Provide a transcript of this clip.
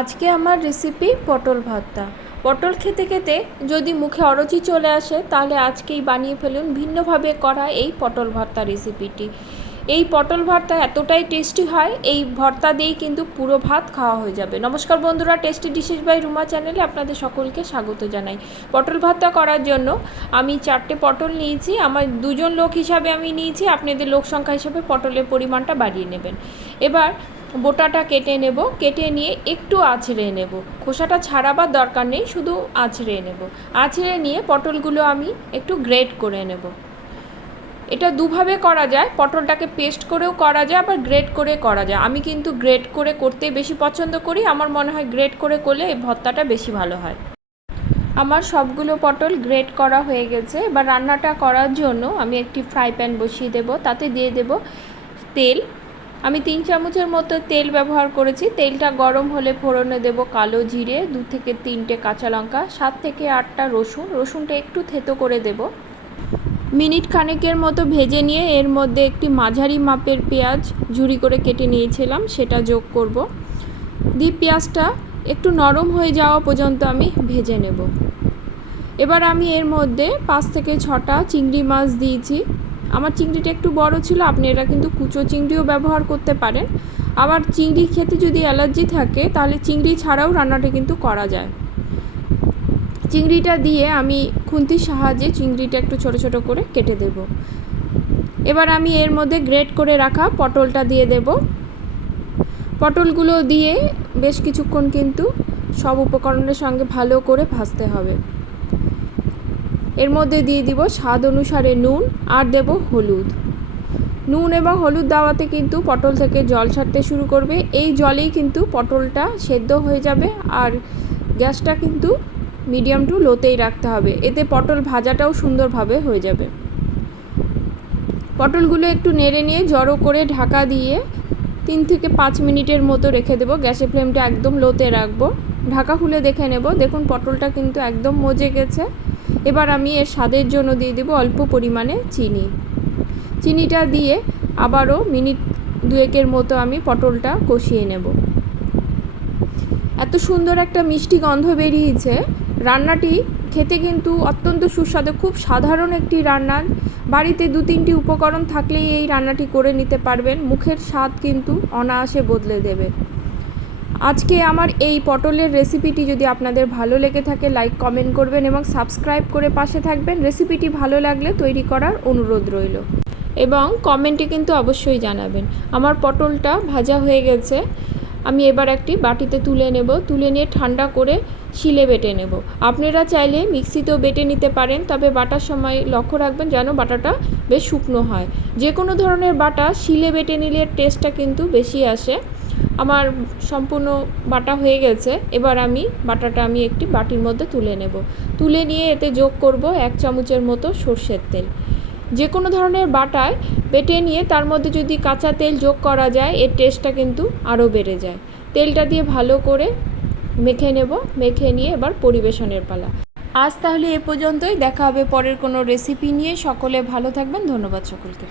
আজকে আমার রেসিপি পটল ভর্তা। পটল খেতে খেতে যদি মুখে অরুচি চলে আসে তাহলে আজকেই বানিয়ে ফেলুন ভিন্নভাবে করা এই পটল ভর্তা রেসিপিটি। এই পটল ভর্তা এতটাই টেস্টি হয়, এই ভর্তা দিয়েই কিন্তু পুরো ভাত খাওয়া হয়ে যাবে। নমস্কার বন্ধুরা, টেস্টি ডিশেস বাই রুমা চ্যানেলে আপনাদের সকলকে স্বাগত জানাই। পটল ভর্তা করার জন্য আমি 4টে পটল নিয়েছি। আমার 2 জন লোক হিসাবে আমি নিয়েছি, আপনাদের লোক সংখ্যা হিসাবে পটলের পরিমাণটা বাড়িয়ে নেবেন। এবার বোটাটা কেটে নেব, কেটে নিয়ে একটু আঁচড়ে নেব। খোসাটা ছাড়াবার দরকার নেই, শুধু আঁচড়ে নেব। আঁচড়ে নিয়ে পটলগুলো আমি একটু গ্রেট করে নেব। এটা দুভাবে করা যায়, পটলটাকে পেস্ট করেও করা যায়, আবার গ্রেট করে করা যায়। আমি কিন্তু গ্রেট করে করতেই বেশি পছন্দ করি। আমার মনে হয় গ্রেট করে করলে এই ভর্তাটা বেশি ভালো হয়। আমার সবগুলো পটল গ্রেট করা হয়ে গেছে। এবার রান্নাটা করার জন্য আমি একটি ফ্রাই প্যান বসিয়ে দেব, তাতে দিয়ে দেব তেল। আমি 3 চামচের মতো তেল ব্যবহার করেছি। তেলটা গরম হলে ফোড়নে দেব কালো জিরে, 2 থেকে 3টে কাঁচা লঙ্কা, 7 থেকে 8টা রসুন। রসুনটা একটু থেতো করে দেব। মিনিট খানেকের মতো ভেজে নিয়ে এর মধ্যে একটি মাঝারি মাপের পেঁয়াজ ঝুরি করে কেটে নিয়েছিলাম, সেটা যোগ করব। দিয়ে পেঁয়াজটা একটু নরম হয়ে যাওয়া পর্যন্ত আমি ভেজে নেব। এবার আমি এর মধ্যে 5 থেকে 6টা চিংড়ি মাছ দিয়েছি। আমার চিংড়িটা একটু বড় ছিল, আপনারা কিন্তু কুচো চিংড়িও ব্যবহার করতে পারেন। আবার চিংড়ি খেতে যদি অ্যালার্জি থাকে তাহলে চিংড়ি ছাড়াও রান্নাটা কিন্তু করা যায়। চিংড়িটা দিয়ে আমি খুন্তির সাহায্যে চিংড়িটা একটু ছোট ছোট করে কেটে দেব। এবার আমি এর মধ্যে গ্রেট করে রাখা পটলটা দিয়ে দেব। পটলগুলো দিয়ে বেশ কিছুক্ষণ কিন্তু সব উপকরণের সঙ্গে ভালো করে ভাজতে হবে। এর মধ্যে দিয়ে দিব স্বাদ অনুসারে নুন আর দেব হলুদ। নুন এবং হলুদ দেওয়াতে কিন্তু পটল থেকে জল ছাড়তে শুরু করবে। এই জলেই কিন্তু পটলটা সেদ্ধ হয়ে যাবে। আর গ্যাসটা কিন্তু মিডিয়াম টু লোতেই রাখতে হবে, এতে পটল ভাজাটাও সুন্দরভাবে হয়ে যাবে। পটলগুলো একটু নেড়ে নিয়ে জড়ো করে ঢাকা দিয়ে 3 থেকে 5 মিনিটের মতো রেখে দেবো। গ্যাসের ফ্লেমটা একদম লোতে রাখবো। ঢাকা খুলে দেখে নেব, দেখুন পটলটা কিন্তু একদম মজে গেছে। এবার আমি এর স্বাদের জন্য দিয়ে দেবো অল্প পরিমাণে চিনি। চিনিটা দিয়ে আবারও মিনিট 2-এর মতো আমি পটলটা কষিয়ে নেব। এত সুন্দর একটা মিষ্টি গন্ধ বেরিয়েছে। রান্নাটি খেতে কিন্তু অত্যন্ত সুস্বাদু, খুব সাধারণ একটি রান্না। বাড়িতে 2-3টি উপকরণ থাকলেই এই রান্নাটি করে নিতে পারবেন। মুখের স্বাদ কিন্তু অনায়াসে বদলে দেবে। আজকে আমার এই পটলের রেসিপিটি যদি আপনাদের ভালো লেগে থাকে লাইক কমেন্ট করবেন এবং সাবস্ক্রাইব করে পাশে থাকবেন। রেসিপিটি ভালো লাগলে তৈরি করার অনুরোধ রইল এবং কমেন্টে কিন্তু অবশ্যই জানাবেন। আমার পটলটা ভাজা হয়ে গেছে। আমি এবার একটি বাটিতে তুলে নেব। তুলে নিয়ে ঠান্ডা করে শিলে বেটে নেব। আপনারা চাইলে মিক্সিতেও বেটে নিতে পারেন, তবে বাটার সময় লক্ষ্য রাখবেন যেন বাটাটা বেশ শুকনো হয়। যে কোনো ধরনের বাটা শিলে বেটে নিলে টেস্টটা কিন্তু বেশি আসে। আমার সম্পূর্ণ বাটা হয়ে গেছে। এবার বাটাটা আমি একটি বাটির মধ্যে তুলে নেব। তুলে নিয়ে এতে যোগ করব 1 চামচের মতো সরষের তেল। যে কোনো ধরনের বাটায় বেটে নিয়ে তার মধ্যে যদি কাঁচা তেল যোগ করা যায় এর টেস্টটা কিন্তু আরও বেড়ে যায়। তেলটা দিয়ে ভালো করে মেখে নেব। মেখে নিয়ে এবার পরিবেশনের পালা। আজ তাহলে এ পর্যন্তই, দেখা হবে পরের কোনো রেসিপি নিয়ে। সকলে ভালো থাকবেন। ধন্যবাদ সকলকে।